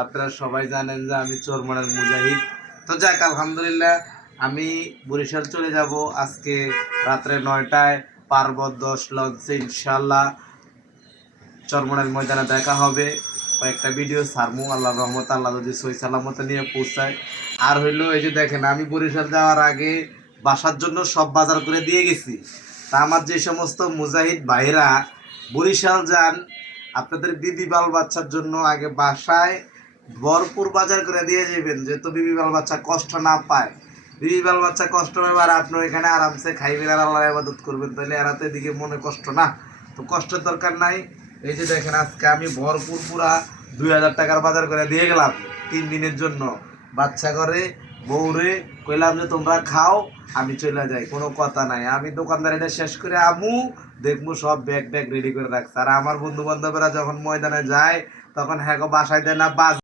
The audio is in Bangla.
আপনারা সবাই জানেন যে আমি চরমনের মুজাহিদ। তো যাক, আলহামদুলিল্লাহ আমি বরিশাল চলে যাব আজকে রাত্রে 9টায় পার্বত 10 লঞ্চে ইনশাল্লাহ চরমনের ময়দানে দেখা হবে। কয়েকটা ভিডিও ছাড়মু আল্লাহর রহমত, আল্লাহ যদি সই সালামত নিয়ে পৌঁছায়। আর হইলো এই যে দেখেন, আমি বরিশাল যাওয়ার আগে বাসার জন্য সব বাজার করে দিয়ে গেছি। তা আমার যে সমস্ত মুজাহিদ ভাইরা বরিশাল যান, আপনাদের বিবি বাল বাচ্চার জন্য আগে বাসায় ভরপুর বাজার করে দিয়ে যাবেন, যেহেতু বিবি বাল বাচ্চা কষ্ট না পায়। বিবি বাল বাচ্চা কষ্ট পাবে আর আপনি এখানে আরামসে খাইবেন আর আল্লাহর ইবাদত করবেন, তাহলে এরা তো এদিকে মনে কষ্ট না। তো কষ্টের দরকার নাই। এই যে দেখেন, আজকে আমি ভরপুর পুরা 2000 টাকার বাজার করে দিয়ে গেলাম 3 দিনের জন্য। বাচ্চা করে বউরে কইলাম যে তোমরা খাও, আমি চলে যাই, কোনো কথা নাই। আমি দোকানদার এটা শেষ করে আমু দেখবো সব ব্যাগ রেডি করে রাখছে। আর আমার বন্ধু বান্ধবরা যখন ময়দানে যায় তখন হ্যাঁ বাসায় দেয় না,